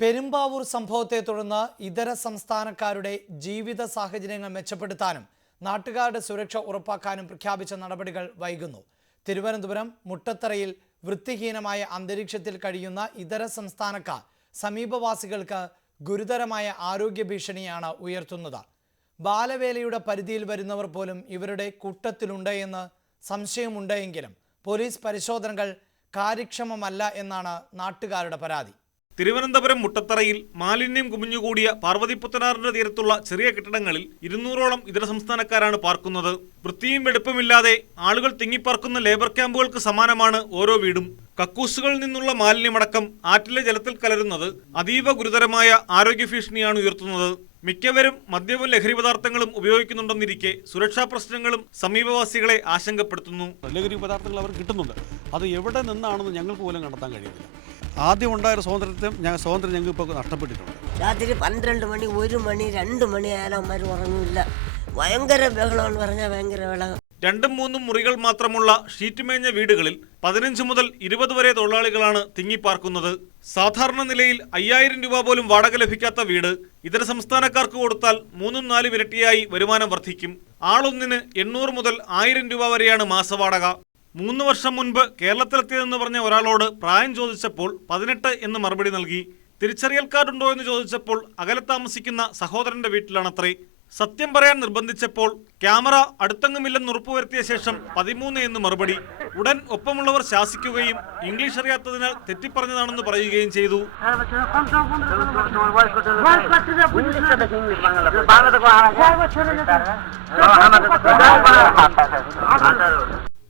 പെരുമ്പാവൂർ സംഭവത്തെ തുടർന്ന് ഇതര സംസ്ഥാനക്കാരുടെ ജീവിത സാഹചര്യങ്ങൾ മെച്ചപ്പെടുത്താനും നാട്ടുകാരുടെ സുരക്ഷ ഉറപ്പാക്കാനും പ്രഖ്യാപിച്ച നടപടികൾ വൈകുന്നു. തിരുവനന്തപുരം മുട്ടത്തറയിൽ വൃത്തിഹീനമായ അന്തരീക്ഷത്തിൽ കഴിയുന്ന ഇതര സംസ്ഥാനക്കാർ സമീപവാസികൾക്ക് ഗുരുതരമായ ആരോഗ്യ ഭീഷണിയാണ് ഉയർത്തുന്നത്. ബാലവേലയുടെ പരിധിയിൽ വരുന്നവർ പോലും ഇവരുടെ കൂട്ടത്തിലുണ്ട് എന്ന് സംശയമുണ്ടെങ്കിലും പോലീസ് പരിശോധനകൾ കാര്യക്ഷമമല്ല എന്നാണ് നാട്ടുകാരുടെ പരാതി. തിരുവനന്തപുരം മുട്ടത്തറയിൽ മാലിന്യം കുമിഞ്ഞുകൂടിയ പാർവതിപുത്തനാറിന്റെ തീരത്തുള്ള ചെറിയ കെട്ടിടങ്ങളിൽ 200ഓളം ഇതര സംസ്ഥാനക്കാരാണ് പാർക്കുന്നത്. വൃത്തിയും വെടുപ്പുമില്ലാതെ ആളുകൾ തിങ്ങിപ്പാർക്കുന്ന ലേബർ ക്യാമ്പുകൾക്ക് സമാനമാണ് ഓരോ വീടും. കക്കൂസുകളിൽ നിന്നുള്ള മാലിന്യമടക്കം ആറ്റിലെ ജലത്തിൽ കലരുന്നത് അതീവ ഗുരുതരമായ ആരോഗ്യ ഭീഷണിയാണ് ഉയർത്തുന്നത്. മിക്കവരും മദ്യവും ലഹരി പദാർത്ഥങ്ങളും ഉപയോഗിക്കുന്നുണ്ടെന്നിരിക്കെ സുരക്ഷാ പ്രശ്നങ്ങളും സമീപവാസികളെ ആശങ്കപ്പെടുത്തുന്നു. ലഹരി പദാർത്ഥങ്ങൾ അവർ കിട്ടുന്നുണ്ട്. അത് എവിടെ നിന്നാണെന്ന് ഞങ്ങൾക്ക് പോലും കണ്ടെത്താൻ കഴിയുന്നില്ല. ആദ്യം ഉണ്ടായ സ്വാതന്ത്ര്യം ഞങ്ങൾക്ക് ഇപ്പോൾ നഷ്ടപ്പെട്ടിട്ടുണ്ട്. രാത്രി 12 മണി 1 മണി 2 മണി ആയാലും അമ്മമാർ ഉറങ്ങില്ല. ഭയങ്കര ബഹളമെന്ന് പറഞ്ഞാൽ ഭയങ്കര ബഹളം. 2-3 മുറികൾ മാത്രമുള്ള ഷീറ്റ് മേഞ്ഞ വീടുകളിൽ 15 മുതൽ 20 വരെ തൊഴിലാളികളാണ് തിങ്ങിപ്പാർക്കുന്നത്. സാധാരണ നിലയിൽ 5000 രൂപ പോലും വാടക ലഭിക്കാത്ത വീട് ഇതര സംസ്ഥാനക്കാർക്ക് കൊടുത്താൽ 3-4 ഇരട്ടിയായി വരുമാനം വർദ്ധിക്കും. ആളൊന്നിന് 800 മുതൽ 1000 രൂപ വരെയാണ് മാസവാടക. 3 വർഷം മുൻപ് കേരളത്തിലെത്തിയതെന്ന് പറഞ്ഞ ഒരാളോട് പ്രായം ചോദിച്ചപ്പോൾ 18 എന്ന് മറുപടി നൽകി. തിരിച്ചറിയൽ കാർഡുണ്ടോ എന്ന് ചോദിച്ചപ്പോൾ അകലെ താമസിക്കുന്ന സഹോദരന്റെ വീട്ടിലാണത്രേ. സത്യം പറയാൻ നിർബന്ധിച്ചപ്പോൾ ക്യാമറ അടുത്തെങ്ങുമില്ലെന്ന് ഉറപ്പുവരുത്തിയ ശേഷം 13 എന്ന് മറുപടി. ഉടൻ ഒപ്പമുള്ളവർ ശാസിക്കുകയും ഇംഗ്ലീഷ് അറിയാത്തതിനാൽ തെറ്റിപ്പറഞ്ഞതാണെന്ന് പറയുകയും ചെയ്തു.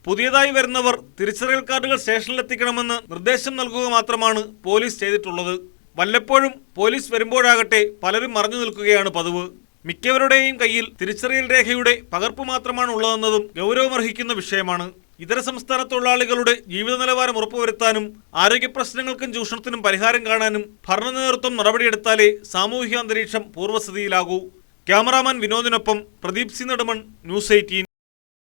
പുതിയതായി വരുന്നവർ തിരിച്ചറിയൽ കാർഡുകൾ സ്റ്റേഷനിലെത്തിക്കണമെന്ന് നിർദ്ദേശം നൽകുക മാത്രമാണ് പോലീസ് ചെയ്തിട്ടുള്ളത്. വല്ലപ്പോഴും പോലീസ് വരുമ്പോഴാകട്ടെ പലരും മറഞ്ഞു നിൽക്കുകയാണ് പതിവ്. മിക്കവരുടെയും കയ്യിൽ തിരിച്ചറിയൽ രേഖയുടെ പകർപ്പ് മാത്രമാണ് ഉള്ളതെന്നതും ഗൗരവമർഹിക്കുന്ന വിഷയമാണ്. ഇതര സംസ്ഥാന തൊഴിലാളികളുടെ ജീവിത നിലവാരം ഉറപ്പുവരുത്താനും ആരോഗ്യ പ്രശ്നങ്ങൾക്കും ചൂഷണത്തിനും പരിഹാരം കാണാനും ഭരണ നേതൃത്വം നടപടിയെടുത്താലേ സാമൂഹിക അന്തരീക്ഷം പൂർവ്വസ്ഥിതിയിലാകൂ. ക്യാമറാമാൻ വിനോദിനൊപ്പം പ്രദീപ് സി നെടുമൺ, ന്യൂസ് 18.